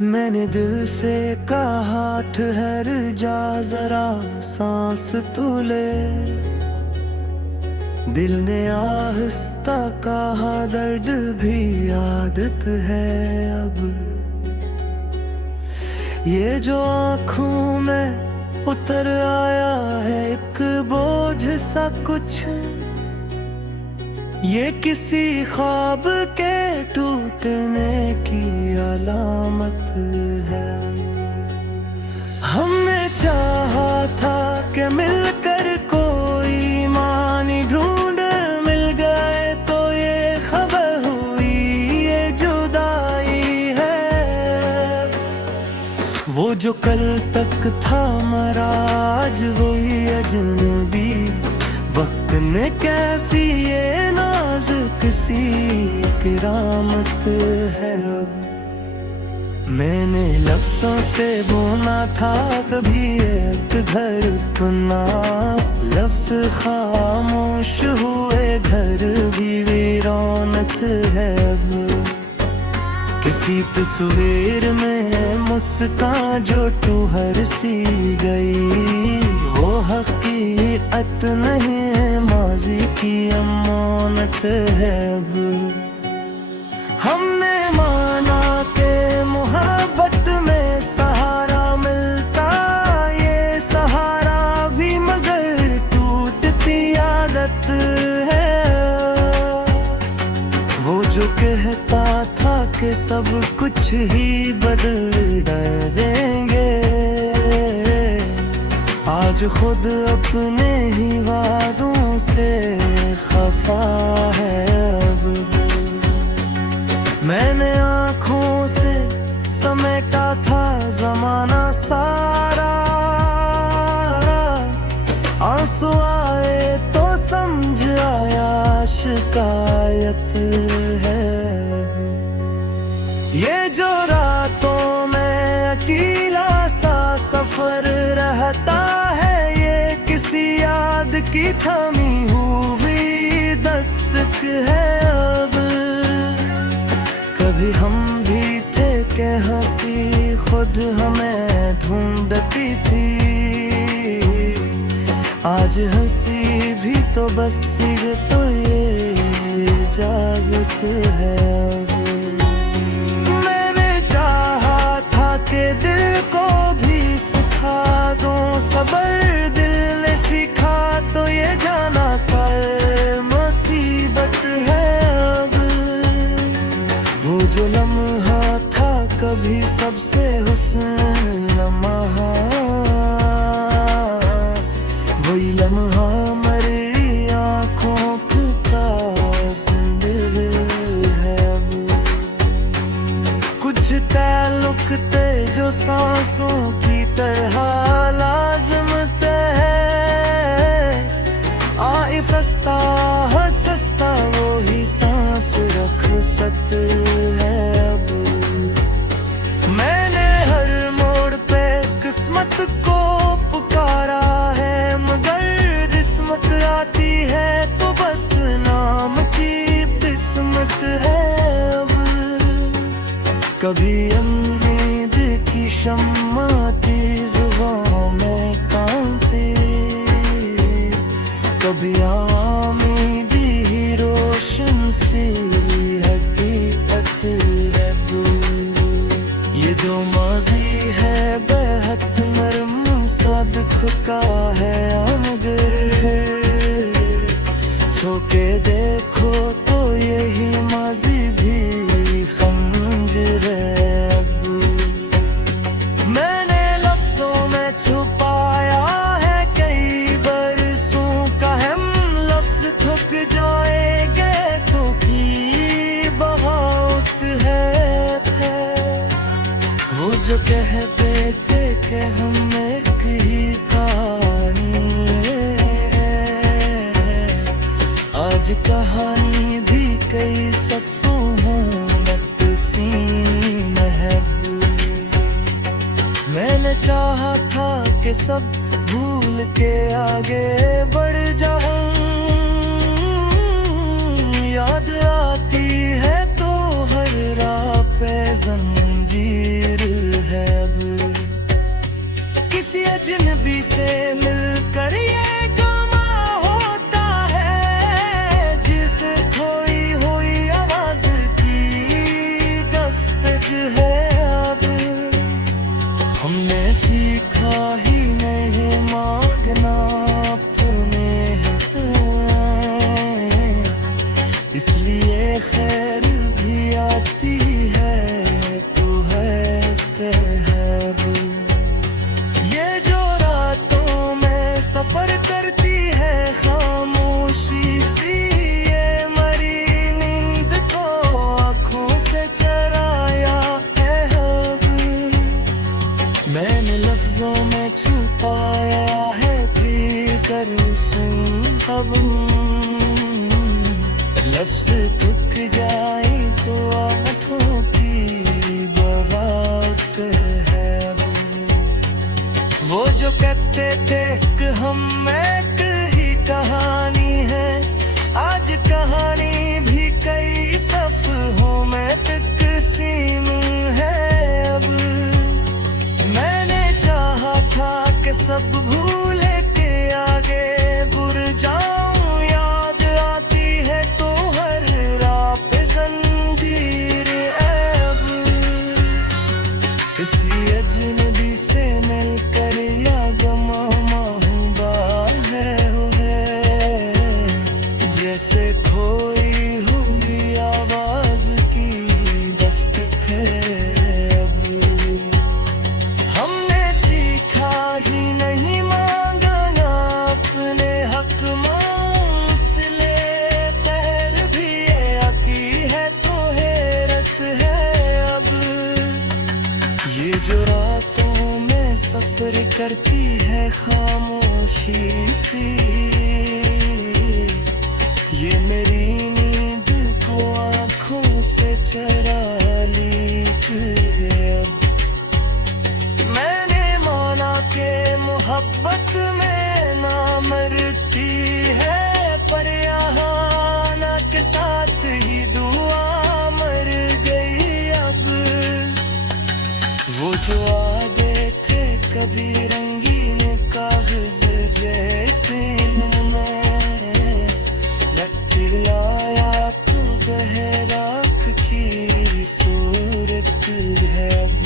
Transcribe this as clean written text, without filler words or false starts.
मैंने दिल से कहा ठहर जा जरा सांस तू ले। दिल ने आहिस्ता कहा दर्द भी आदत है अब। ये जो आँखों में उतर आया है एक बोझ सा कुछ, ये किसी ख्वाब के टूटने की अलामत है। हमने चाहा था कि मिलकर कोई मानी ढूंढ मिल गए, तो ये खबर हुई ये जुदाई है। वो जो कल तक था मरा आज वही अजनबी, वक्त ने कैसी ये नाजुक सी किरामत है अब। मैंने लफ्ज़ों से बोना था कभी एक घर अपना, लफ्ज़ खामोश हुए घर भी वीरानत है अब। किसी तस्वीर में मुस्कान जो टूहर सी गई, वो हकीकत नहीं माजी की अमानत है अब। हमने माना के मोहब्बत में सहारा मिलता, ये सहारा भी मगर टूटती आदत है। वो जो कहता था कि सब कुछ ही बदल देंगे, आज खुद अपने ही वादों से खफा है अब। मैंने आँखों से समेटा था जमाना सारा, आंसू आए तो समझ आया शिकायत है। ये जो रातों में अकेला सा सफर रहता है, ये किसी याद की थमी हुई दस्तक है अब। कभी हम भी थे कि हंसी खुद हमें ढूंढती थी, आज हंसी भी तो बस तो ये इजाजत है अब। मैंने चाहा था कि दिल को भी सिखा दूं सबर, दिल ने सीखा तो ये जाना कल मुसीबत है अब। वो जो लम्हा था कभी सबसे हुस्न लम्हा, वही लम्हा मेरी आँखों का सिंदूर है अब। कुछ ताल्लुक थे जो सांसों की तरह लाज़िमत है, आइफ़स्ता हंसता वो ही सांस रख सकते है अब। मैंने हर मोड़ पे किस्मत को पुकारा है, मगर किस्मत आती है तो बस नाम की किस्मत है अब। कभी उम्मीद की शम्मा जुबां में कांपी, कभी आमीदी ही रोशन सी हकीकत है दूर। ये जो माजी है बेहद नरम सा दुख का है मगर, छो के देखो तो यही माजी भी खंजर है अब। मैंने लफ्जों में छुपाया है कई बरसों का हम, लफ्ज थक जाएंगे तो की बगावत है। वो जो कहते थे कि हम एक ही कहानी है, आज कहानी भी कई सफ़ों में तसीम है। मैंने चाहा था कि सब भूल के आगे बढ़ जाऊं, याद आती है तो हर राह पे जंजीर खोई हुई आवाज की दस्तक है अब। हमने सीखा ही नहीं मांगना अपने हक मौसले, पैर भी आकी है तो हैरत है अब। ये जो रातों में सफर करती है खामोशी सी, ये मेरी नींद को आँखों से चरा ली है अब। मैंने माना के मोहब्बत में ना मरती है, पर यहाँ ना के साथ ही दुआ मर गई अब। वो जो वादे थे कभी रंगीन कागज जैसे में, लगती लाया तो वह राख की सूरत है अब।